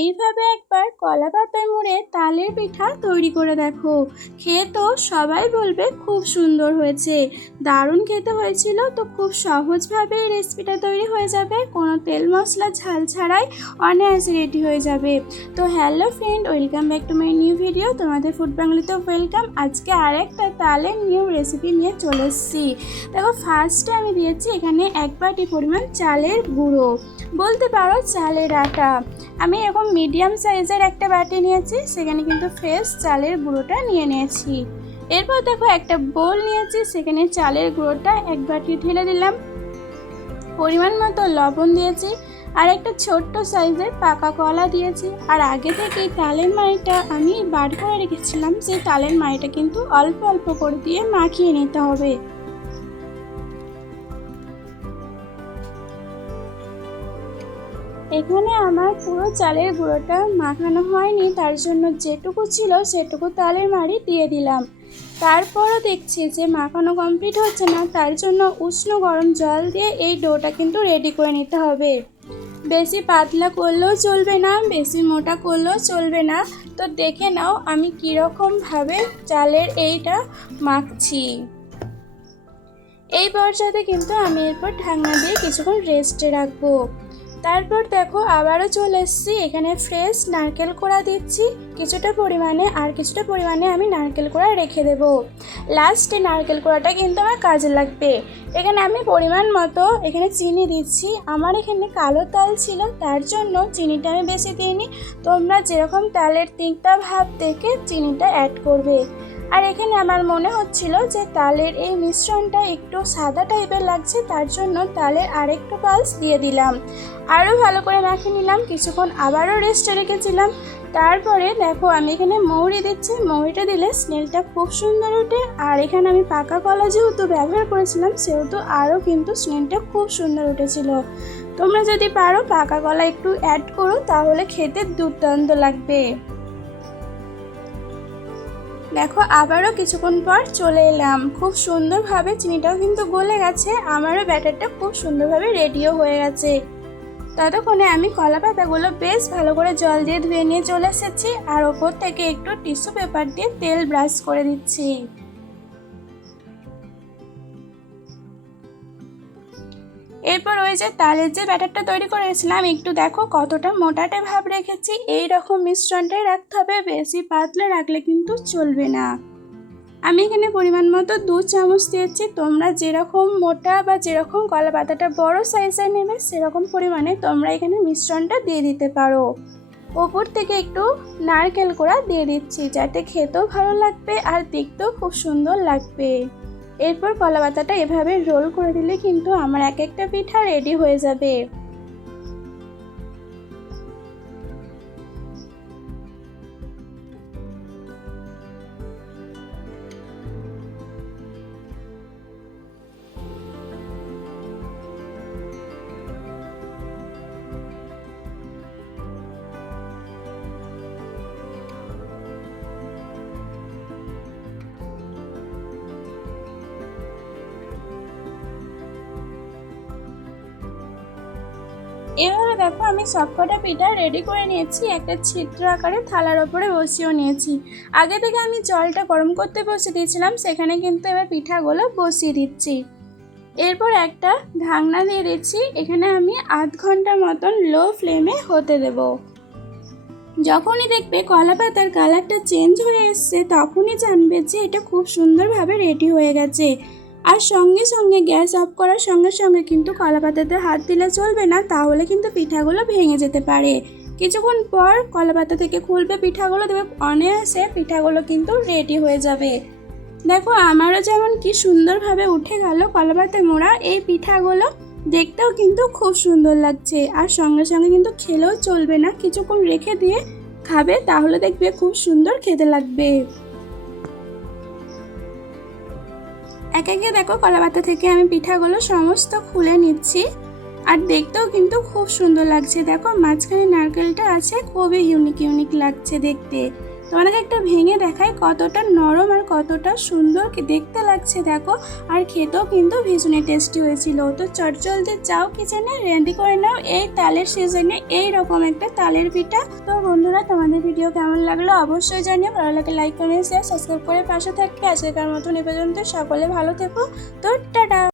এইভাবে একবার কলা পাতায় মুড়ে তালের পিঠা তৈরি করে দেখো। খেয়ে তো সবাই বলবে খুব সুন্দর হয়েছে, দারুণ খেতে হয়েছিল। তো খুব সহজভাবে এই রেসিপিটা তৈরি হয়ে যাবে, কোনো তেল মশলা ঝাল ছাড়াই অনায়াসে রেডি হয়ে যাবে। তো hello friend, welcome back to my new video. তোমাদের ফুড বাংলাতে ওয়েলকাম। আজকে আরেকটা তালের নিউ রেসিপি নিয়ে চলে এসেছি। দেখো, ফার্স্টে আমি দিয়েছি এখানে 1 বাটি পরিমাণ চালের গুঁড়ো, বলতে পারো চালের আটা। আমি এরকম মিডিয়াম সাইজের একটা বাটি নিয়েছি, সেখানে কিন্তু ফ্রেশ চালের গুঁড়োটা নিয়ে নিয়েছি। এরপর দেখো একটা বোল নিয়েছি, সেখানে চালের গুঁড়োটা 1 বাটি ঢেলে দিলাম। পরিমাণ মতো লবণ দিয়েছি, আর একটা ছোট্ট সাইজের পাকা কলা দিয়েছি। আর আগে থেকেই তালের মাড়িটা আমি বার করে রেখেছিলাম, সেই তালের মাড়িটা কিন্তু অল্প অল্প করে দিয়ে মাখিয়ে নিতে হবে। এখানে আমার পুরো চালের গুঁড়োটা মাখানো হয়নি, তার জন্য যেটুকু ছিল সেটুকু তালের মাড়ি দিয়ে দিলাম। তারপরও দেখছি যে মাখানো কমপ্লিট হচ্ছে না, তার জন্য উষ্ণ গরম জল দিয়ে এই ডোটা কিন্তু রেডি করে নিতে হবে। বেশি পাতলা করলেও চলবে না, বেশি মোটা করলেও চলবে না। তো দেখে নাও আমি কীরকমভাবে চালের এইটা মাখছি। এই পর্যায়ে কিন্তু আমি এরপর ঢাকনা দিয়ে কিছুক্ষণ রেস্টে রাখবো। তারপর দেখো আবারও চলে এসেছি, এখানে ফ্রেশ নারকেল কোড়া দিচ্ছি কিছুটা পরিমাণে, আর কিছুটা পরিমাণে আমি নারকেল কোড়া রেখে দেব। লাস্টে নারকেল কোড়াটা কিন্তু আমার কাজে লাগবে। এখানে আমি পরিমাণ মতো এখানে চিনি দিচ্ছি। আমার এখানে কালো তাল ছিল, তার জন্য চিনিটা আমি বেশি দিইনি। তোমরা যেরকম তালের তিক্তা ভাব দেখে চিনিটা অ্যাড করবে। আর এখানে আমার মনে হচ্ছিল যে তালের এই মিশ্রণটা একটু সাদা টাইপের লাগছে, তার জন্য তালের আরেকটু পালস দিয়ে দিলাম। আরও ভালো করে মাখিয়ে নিলাম, কিছুক্ষণ আবারও রেস্টে রেখেছিলাম। তারপরে দেখো আমি এখানে মৌরি দিচ্ছি। মৌরিটা দিলে স্মেলটা খুব সুন্দর ওঠে, আর এখানে আমি পাকা কলা যেহেতু ব্যবহার করেছিলাম, সেহেতু আরও কিন্তু স্মেলটা খুব সুন্দর উঠেছিল। তোমরা যদি পারো পাকা কলা একটু অ্যাড করো, তাহলে খেতে দুর্দান্ত লাগবে। দেখো আবারও কিছুক্ষণ পর চলে এলাম, খুব সুন্দরভাবে চিনিটাও কিন্তু গলে গেছে, আমারও ব্যাটারটা খুব সুন্দরভাবে রেডিও হয়ে গেছে। ততক্ষণে আমি কলা পাতাগুলো বেশ ভালো করে জল দিয়ে ধুয়ে নিয়ে চলে এসেছি, আর ওপর থেকে একটু টিস্যু পেপার দিয়ে তেল ব্রাশ করে দিচ্ছি। এরপর ওই যে তালের যে ব্যাটারটা তৈরি করেছিলাম, একটু দেখো কতটা মোটাটে ভাব রেখেছি। এই রকম মিশ্রণটাই রাখতে হবে, বেশি পাতলা রাখলে কিন্তু চলবে না। আমি এখানে পরিমাণ মতো 2 চামচ দিয়েছি। তোমরা যেরকম মোটা বা যেরকম কলা পাতাটা বড় সাইজের নেবে, সেরকম পরিমাণে তোমরা এখানে মিশ্রণটা দিয়ে দিতে পারো। ওপর থেকে একটু নারকেল কোড়া দিয়ে দিচ্ছি, যাতে খেতেও ভালো লাগবে আর দেখতেও খুব সুন্দর লাগবে। এরপর কলা পাতাটা এভাবে রোল করে দিলে কিন্তু আমার এক একটা পিঠা রেডি হয়ে যাবে। এভাবে দেখো আমি সবকটা পিঠা রেডি করে নিয়েছি, একটা ছিদ্র আকারে থালার ওপরে বসিয়েও নিয়েছি। আগে থেকে আমি জলটা গরম করতে বসিয়ে দিয়েছিলাম, সেখানে কিন্তু এবার পিঠাগুলো বসিয়ে দিচ্ছি। এরপর একটা ঢাকনা দিয়ে দিচ্ছি, এখানে আমি আধ ঘন্টার মতন লো ফ্লেমে হতে দেব। যখনই দেখবে কলা পাতার কালারটা চেঞ্জ হয়ে এসছে, তখনই জানবে যে এটা খুব সুন্দরভাবে রেডি হয়ে গেছে। আর সঙ্গে সঙ্গে গ্যাস অফ করার সঙ্গে সঙ্গে কিন্তু কলা পাতাতে হাত দিলে চলবে না, তাহলে কিন্তু পিঠাগুলো ভেঙে যেতে পারে। কিছুক্ষণ পর কলা পাতা থেকে খুলবে পিঠাগুলো, দেবে অনায়াসে পিঠাগুলো কিন্তু রেডি হয়ে যাবে। দেখো আমারও যেমন কি সুন্দরভাবে উঠে গেল কলা পাতায় মোড়া এই পিঠাগুলো, দেখতেও কিন্তু খুব সুন্দর লাগছে। আর সঙ্গে সঙ্গে কিন্তু খেলেও চলবে না, কিছুক্ষণ রেখে দিয়ে খাবে, তাহলে দেখবে খুব সুন্দর খেতে লাগবে। এক একে দেখো কলা পাতা থেকে আমি পিঠাগুলো সমস্ত খুলে নিচ্ছি, আর দেখতেও কিন্তু খুব সুন্দর লাগছে। দেখো মাঝখানে নারকেলটা আছে, খুবই ইউনিক ইউনিক লাগছে দেখতে। তোমাদেরকে একটা ভেঙে দেখাই কতটা নরম আর কতটা সুন্দর দেখতে লাগছে দেখো। আর খেতেও কিন্তু ভীষণই টেস্টি হয়েছিল। তো চটজলদি যাও কিচেনে রেডি করে নাও এই তালের সিজনে এইরকম একটা তালের পিঠা। তো বন্ধুরা, তোমাদের ভিডিও কেমন লাগলো অবশ্যই জানিও। ভালো লাগে লাইক কমেন্ট শেয়ার সাবস্ক্রাইব করে পাশে থাকবে। আজকের মতন এ পর্যন্ত, সকলে ভালো থেকো। তো টাটা।